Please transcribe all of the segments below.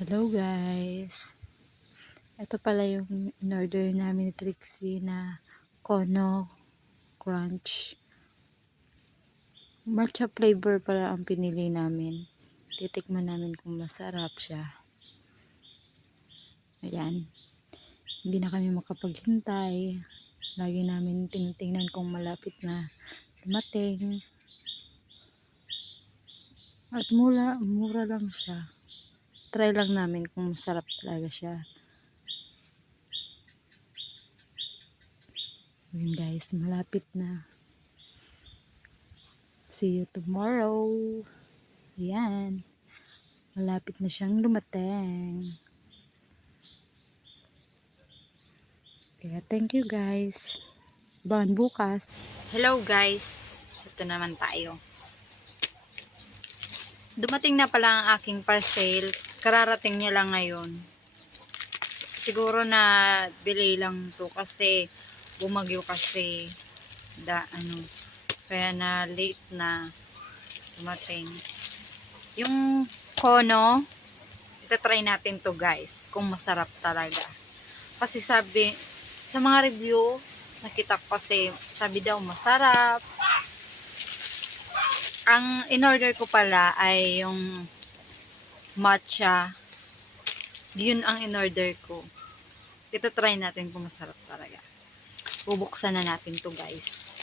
Hello guys! Ito pala yung in-order namin ni Trixie na Kono Crunch. Matcha flavor pala ang pinili namin. Titikman namin kung masarap siya. Ayan. Hindi na kami makapaghintay. Lagi namin tinitingnan kung malapit na dumating. At mura lang siya. Try lang namin kung masarap talaga siya. Yun guys, malapit na. See you tomorrow. Yan. Malapit na siyang dumating. Kaya thank you guys. Abangan bukas. Hello guys, ito naman tayo. Dumating na pala ang aking parcel. Kararating niya lang ngayon. Siguro na delay lang to kasi bumagyo kasi kaya na late na dumating. Yung kono, itatry natin to guys kung masarap talaga. Kasi sabi sa mga review nakita ko kasi sabi daw masarap. Ang in-order ko pala ay yung matcha. Yun ang in-order ko. Ito try natin kung masarap talaga. Bubuksan na natin to guys.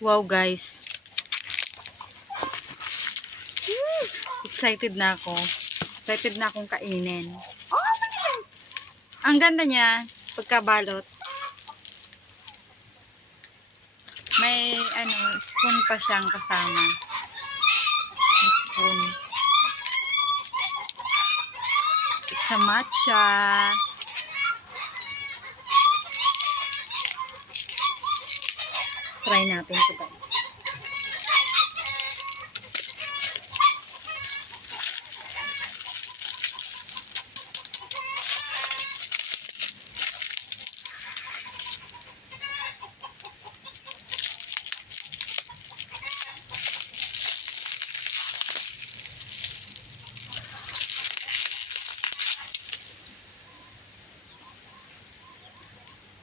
Wow guys. Excited na ako. Excited na akong kainin. Ang ganda niya pagkabalot. May spoon pa siyang kasama. May spoon. It's a matcha. Try natin to guys.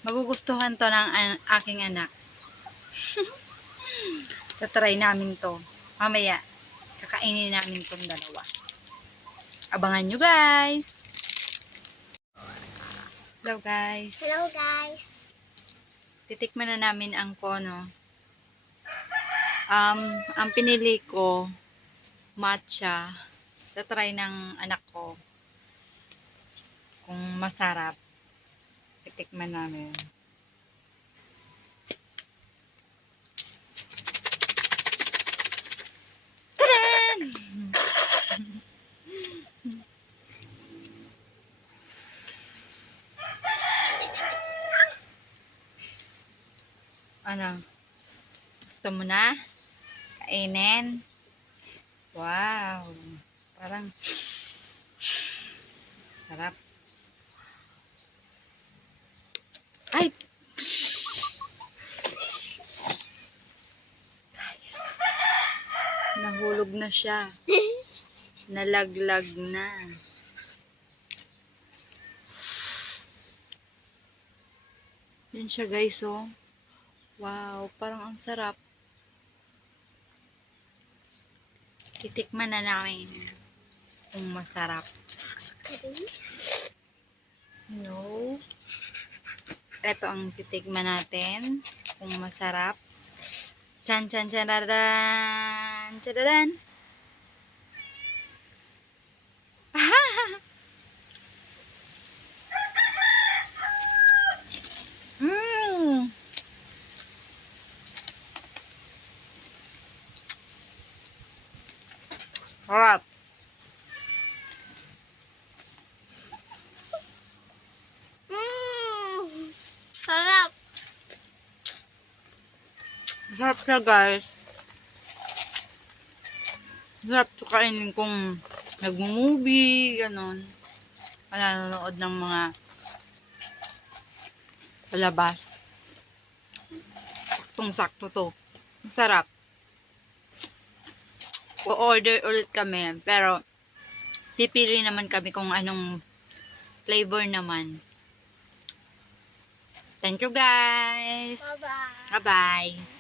Magugustuhan to ng aking anak. Tatry namin to. Mamaya, kakainin namin tong dalawa. Abangan nyo guys! Hello guys! Hello guys! Titikman na namin ang kono. Ang pinili ko, matcha. Tatry ng anak ko. Kung masarap, titikman namin. Ano? Gusto mo na? Kainin? Wow! Parang sarap. Ay! Nahulog na siya. Nalaglag na. Yan siya guys, oh. Wow, parang ang sarap. Titikman na namin kung masarap. No. Ito ang titikman natin kung masarap. Chan chan chan dadan. Chadadan. Sarap. Sarap. Sarap siya, guys. Sarap to kainin kung nagmo-movie, ganon. Nanonood ng mga palabas. Saktong-sakto to. Masarap. O-order ulit kami, pero pipili naman kami kung anong flavor naman. Thank you, guys. Bye-bye. Bye-bye.